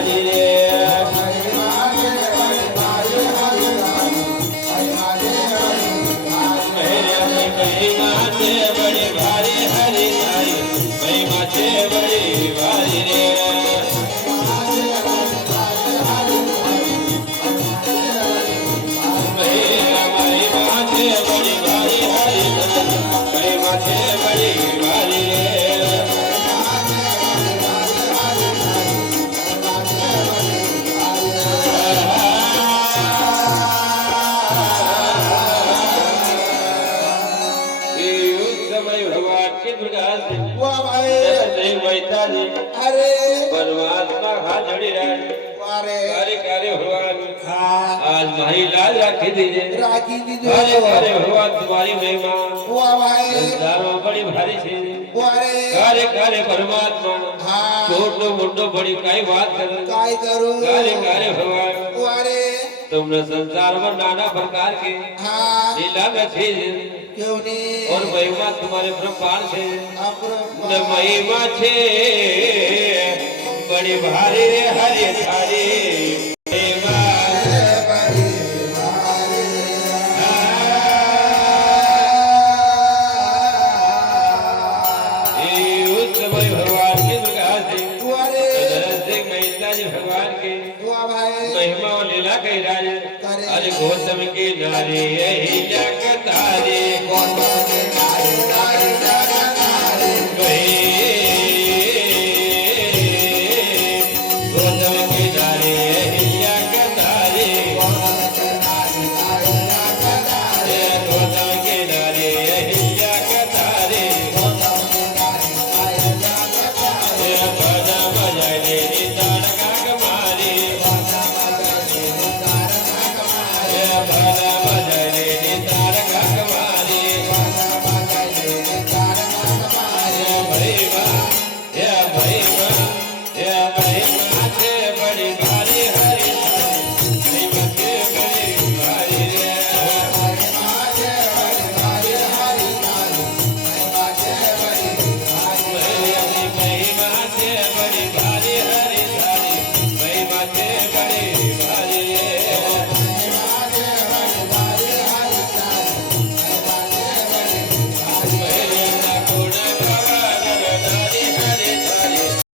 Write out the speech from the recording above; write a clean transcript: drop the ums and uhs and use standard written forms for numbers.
भारी रे महिमा से बड़ी भारी हरि साई महिमा से बड़ी भारी रे महिमा से बड़ी भारी हरि महिमा से बड़ी भारी रे भगवान की दुर्गा से वाह भाई नहीं बैठा जी अरे परमात्मा हाथ जोड़ी रहा अरे कार्य कार्य भगवान हाँ आज माही लाज राखी दीजिए राखी दीजिए कार्य कार्य भगवान तुम्हारी महिमा वाह भाई संसार में बड़ी भारी छे अरे कार्य कार्य परमात्मा हाँ छोटो मोटो बड़ी काई बात कर काय करूं कार्य कार्य भगवान अरे तुमने संसार में नाना प्रकार के हाँ लीला में छे क्यों नहीं और महिमा तुम्हारे ब्रह्मांड से अपरंपार न महिमा छे बड़ी भारी रे हरि थारी महिमा बड़ी भारी उस समय भगवान की दुर्गा से अरे से महिला जी भगवान के वाह भाई महिमा और लीला कही राज करे। अरे गौतम की नारी यही जग तारी कौन